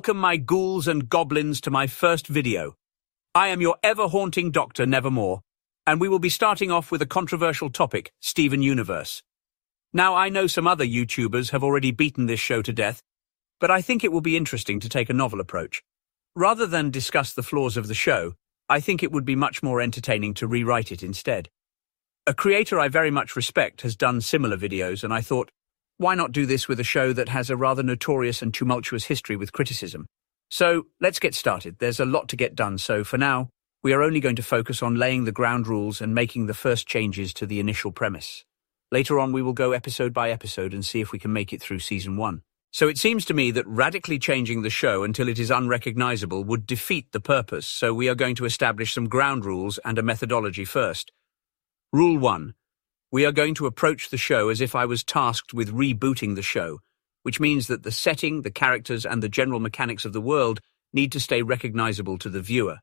Welcome my ghouls and goblins to my first video. I am your ever-haunting Dr. Nevermore, and we will be starting off with a controversial topic, Steven Universe. Now, I know some other YouTubers have already beaten this show to death, but I think it will be interesting to take a novel approach. Rather than discuss the flaws of the show, I think it would be much more entertaining to rewrite it instead. A creator I very much respect has done similar videos, and I thought, why not do this with a show that has a rather notorious and tumultuous history with criticism? So, let's get started. There's a lot to get done, so for now, we are only going to focus on laying the ground rules and making the first changes to the initial premise. Later on, we will go episode by episode and see if we can make it through Season 1. So it seems to me that radically changing the show until it is unrecognizable would defeat the purpose, so we are going to establish some ground rules and a methodology first. Rule 1. We are going to approach the show as if I was tasked with rebooting the show, which means that the setting, the characters, and the general mechanics of the world need to stay recognizable to the viewer.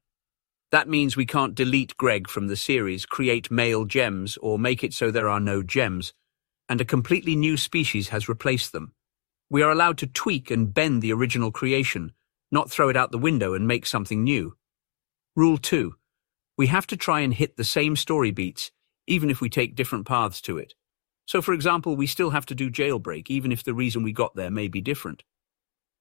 That means we can't delete Greg from the series, create male gems, or make it so there are no gems, and a completely new species has replaced them. We are allowed to tweak and bend the original creation, not throw it out the window and make something new. Rule 2. We have to try and hit the same story beats, even if we take different paths to it. So, for example, we still have to do Jailbreak, even if the reason we got there may be different.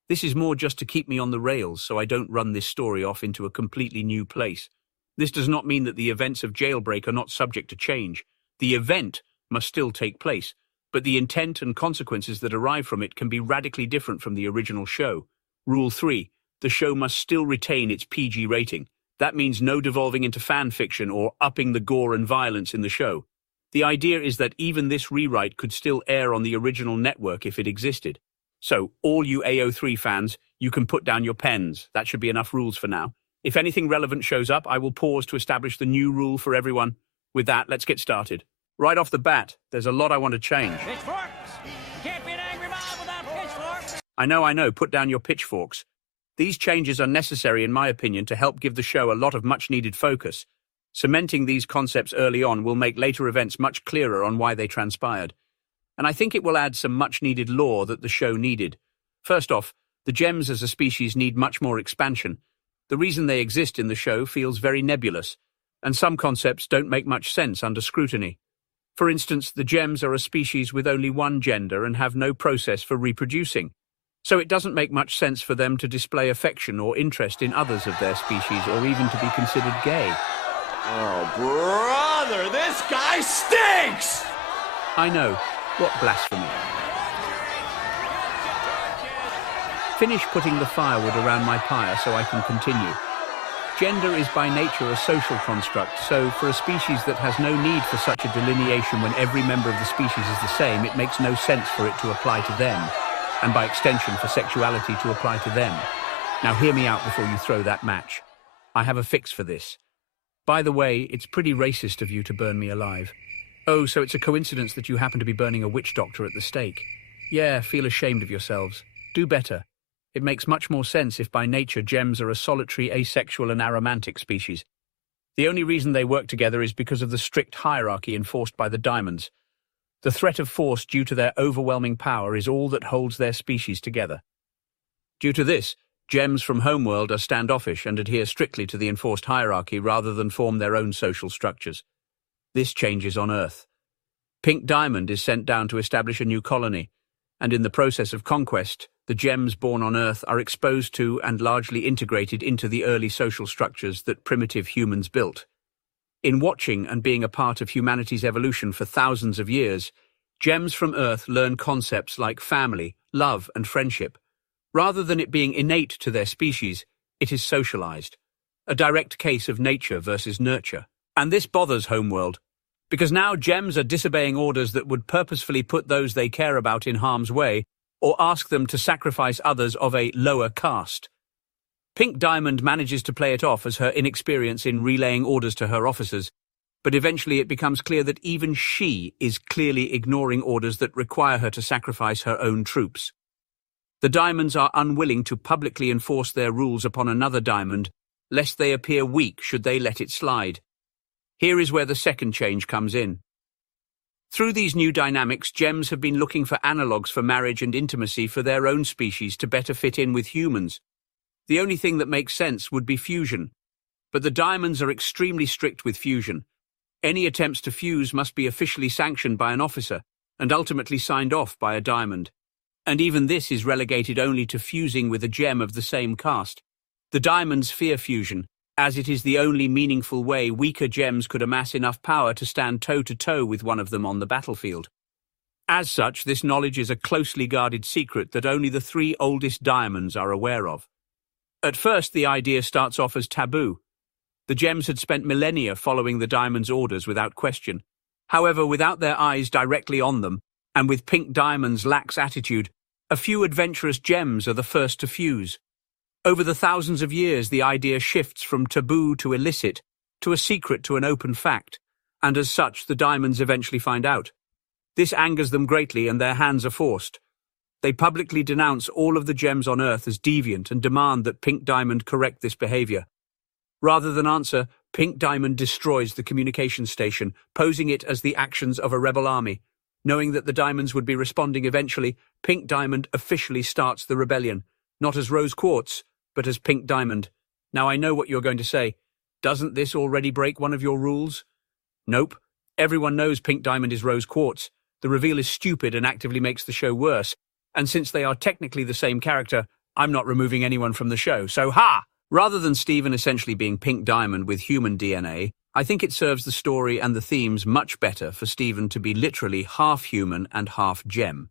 This is more just to keep me on the rails so I don't run this story off into a completely new place. This does not mean that the events of Jailbreak are not subject to change. The event must still take place, but the intent and consequences that arrive from it can be radically different from the original show. Rule 3. The show must still retain its PG rating. That means no devolving into fan fiction or upping the gore and violence in the show. The idea is that even this rewrite could still air on the original network if it existed. So, all you AO3 fans, you can put down your pens. That should be enough rules for now. If anything relevant shows up, I will pause to establish the new rule for everyone. With that, let's get started. Right off the bat, there's a lot I want to change. Pitchforks! Can't be an angry mob without pitchforks! I know, put down your pitchforks. These changes are necessary, in my opinion, to help give the show a lot of much-needed focus. Cementing these concepts early on will make later events much clearer on why they transpired. And I think it will add some much-needed lore that the show needed. First off, the gems as a species need much more expansion. The reason they exist in the show feels very nebulous, and some concepts don't make much sense under scrutiny. For instance, the gems are a species with only one gender and have no process for reproducing. So it doesn't make much sense for them to display affection or interest in others of their species or even to be considered gay. Oh, brother, this guy stinks! I know. What blasphemy. Finish putting the firewood around my pyre so I can continue. Gender is by nature a social construct, so for a species that has no need for such a delineation when every member of the species is the same, it makes no sense for it to apply to them, and by extension for sexuality to apply to them. Now hear me out before you throw that match. I have a fix for this. By the way, it's pretty racist of you to burn me alive. Oh, so it's a coincidence that you happen to be burning a witch doctor at the stake. Yeah, feel ashamed of yourselves. Do better. It makes much more sense if by nature gems are a solitary, asexual and aromantic species. The only reason they work together is because of the strict hierarchy enforced by the diamonds. The threat of force due to their overwhelming power is all that holds their species together. Due to this, gems from Homeworld are standoffish and adhere strictly to the enforced hierarchy rather than form their own social structures. This changes on Earth. Pink Diamond is sent down to establish a new colony, and in the process of conquest, the gems born on Earth are exposed to and largely integrated into the early social structures that primitive humans built. In watching and being a part of humanity's evolution for thousands of years, gems from Earth learn concepts like family, love, and friendship. Rather than it being innate to their species, it is socialized. A direct case of nature versus nurture. And this bothers Homeworld, because now gems are disobeying orders that would purposefully put those they care about in harm's way, or ask them to sacrifice others of a lower caste. Pink Diamond manages to play it off as her inexperience in relaying orders to her officers, but eventually it becomes clear that even she is clearly ignoring orders that require her to sacrifice her own troops. The Diamonds are unwilling to publicly enforce their rules upon another Diamond, lest they appear weak should they let it slide. Here is where the second change comes in. Through these new dynamics, gems have been looking for analogues for marriage and intimacy for their own species to better fit in with humans. The only thing that makes sense would be fusion. But the diamonds are extremely strict with fusion. Any attempts to fuse must be officially sanctioned by an officer and ultimately signed off by a diamond. And even this is relegated only to fusing with a gem of the same caste. The diamonds fear fusion, as it is the only meaningful way weaker gems could amass enough power to stand toe-to-toe with one of them on the battlefield. As such, this knowledge is a closely guarded secret that only the 3 oldest diamonds are aware of. At first, the idea starts off as taboo. The gems had spent millennia following the diamonds' orders without question. However, without their eyes directly on them, and with Pink Diamond's lax attitude, a few adventurous gems are the first to fuse. Over the thousands of years, the idea shifts from taboo to illicit, to a secret to an open fact, and as such, the diamonds eventually find out. This angers them greatly and their hands are forced. They publicly denounce all of the gems on Earth as deviant and demand that Pink Diamond correct this behavior. Rather than answer, Pink Diamond destroys the communication station, posing it as the actions of a rebel army. Knowing that the diamonds would be responding eventually, Pink Diamond officially starts the rebellion, not as Rose Quartz, but as Pink Diamond. Now I know what you're going to say. Doesn't this already break one of your rules? Nope. Everyone knows Pink Diamond is Rose Quartz. The reveal is stupid and actively makes the show worse. And since they are technically the same character, I'm not removing anyone from the show. So ha! Rather than Steven essentially being Pink Diamond with human DNA, I think it serves the story and the themes much better for Steven to be literally half human and half gem.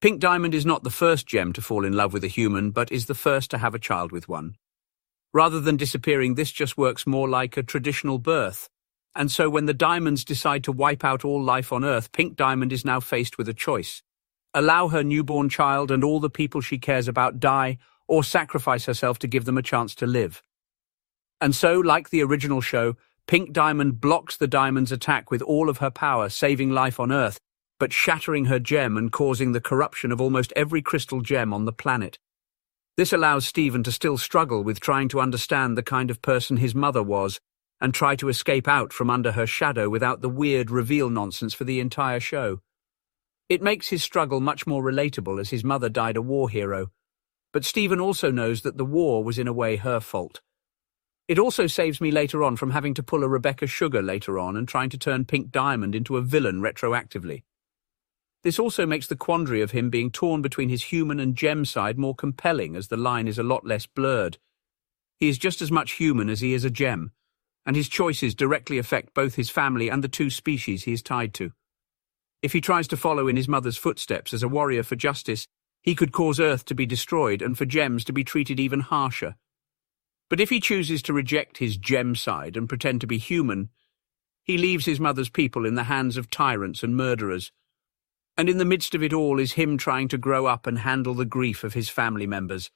Pink Diamond is not the first gem to fall in love with a human, but is the first to have a child with one. Rather than disappearing, this just works more like a traditional birth. And so when the diamonds decide to wipe out all life on Earth, Pink Diamond is now faced with a choice. Allow her newborn child and all the people she cares about die, or sacrifice herself to give them a chance to live. And so, like the original show, Pink Diamond blocks the diamond's attack with all of her power, saving life on Earth, but shattering her gem and causing the corruption of almost every crystal gem on the planet. This allows Steven to still struggle with trying to understand the kind of person his mother was, and try to escape out from under her shadow without the weird reveal nonsense for the entire show. It makes his struggle much more relatable as his mother died a war hero, but Steven also knows that the war was in a way her fault. It also saves me later on from having to pull a Rebecca Sugar later on and trying to turn Pink Diamond into a villain retroactively. This also makes the quandary of him being torn between his human and gem side more compelling as the line is a lot less blurred. He is just as much human as he is a gem, and his choices directly affect both his family and the 2 species he is tied to. If he tries to follow in his mother's footsteps as a warrior for justice, he could cause Earth to be destroyed and for gems to be treated even harsher. But if he chooses to reject his gem side and pretend to be human, he leaves his mother's people in the hands of tyrants and murderers. And in the midst of it all is him trying to grow up and handle the grief of his family members.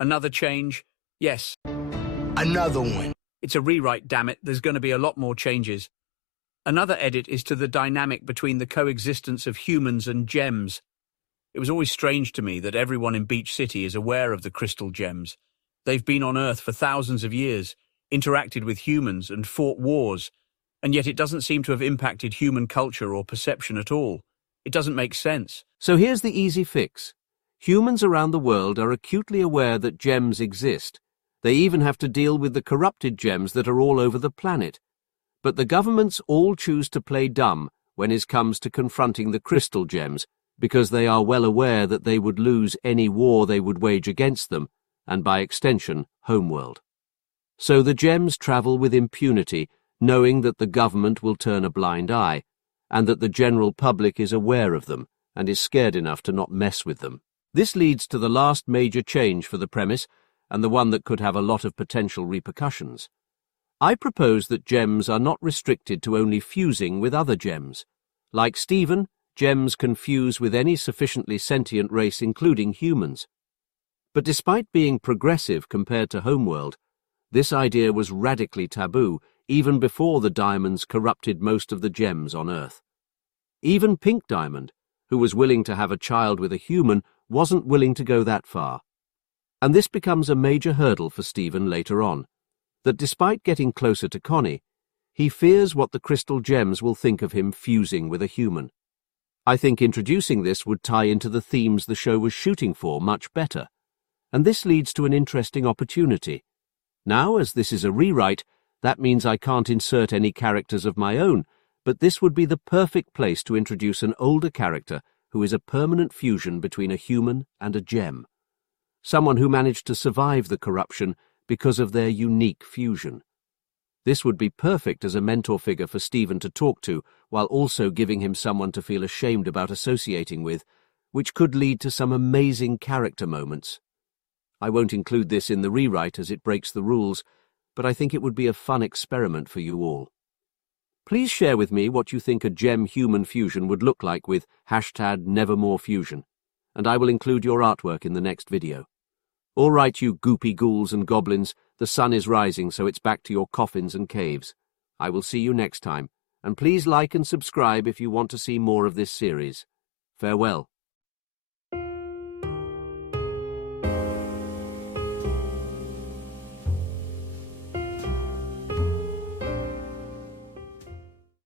Another change? Yes. Another one. It's a rewrite, damn it. There's going to be a lot more changes. Another edit is to the dynamic between the coexistence of humans and gems. It was always strange to me that everyone in Beach City is aware of the crystal gems. They've been on Earth for thousands of years, interacted with humans and fought wars, and yet it doesn't seem to have impacted human culture or perception at all. It doesn't make sense. So here's the easy fix. Humans around the world are acutely aware that gems exist. They even have to deal with the corrupted gems that are all over the planet. But the governments all choose to play dumb when it comes to confronting the crystal gems, because they are well aware that they would lose any war they would wage against them, and by extension, Homeworld. So the gems travel with impunity, knowing that the government will turn a blind eye, and that the general public is aware of them and is scared enough to not mess with them. This leads to the last major change for the premise, and the one that could have a lot of potential repercussions. I propose that gems are not restricted to only fusing with other gems. Like Steven, gems can fuse with any sufficiently sentient race, including humans. But despite being progressive compared to Homeworld, this idea was radically taboo even before the diamonds corrupted most of the gems on Earth. Even Pink Diamond, who was willing to have a child with a human, wasn't willing to go that far. And this becomes a major hurdle for Steven later on, that despite getting closer to Connie, he fears what the crystal gems will think of him fusing with a human. I think introducing this would tie into the themes the show was shooting for much better, And this leads to an interesting opportunity. Now, as this is a rewrite, that means I can't insert any characters of my own, but this would be the perfect place to introduce an older character who is a permanent fusion between a human and a gem. Someone who managed to survive the corruption because of their unique fusion. This would be perfect as a mentor figure for Stephen to talk to, while also giving him someone to feel ashamed about associating with, which could lead to some amazing character moments. I won't include this in the rewrite as it breaks the rules, but I think it would be a fun experiment for you all. Please share with me what you think a gem-human fusion would look like with #NevermoreFusion, and I will include your artwork in the next video. All right, you goopy ghouls and goblins, the sun is rising, so it's back to your coffins and caves. I will see you next time, and please like and subscribe if you want to see more of this series. Farewell.